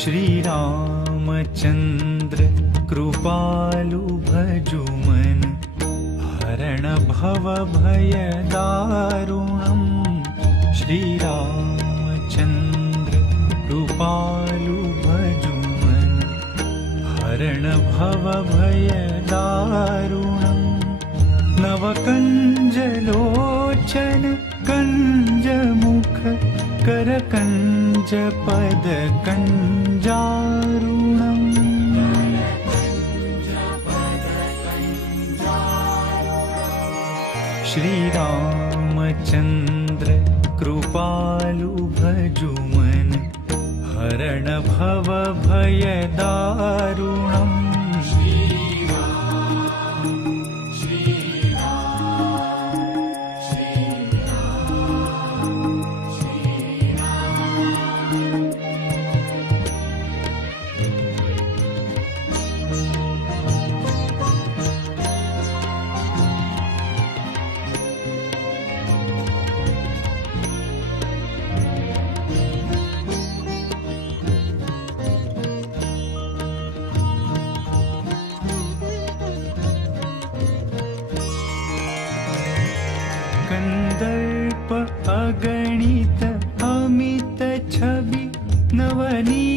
श्री रामचंद्र कृपालु भजुमन हरण भव भय दारुणम्। श्री रामचंद्र कृपालु भजुमन हरण भव भय दारुणम्। नवकंजलोचन कंजमुख करकंज पद कंजारुणम्। श्री रामचंद्र कृपालु भजुमन हरण भव भय दारुणम्। कंदर्प अगणित अमित छवि नवनी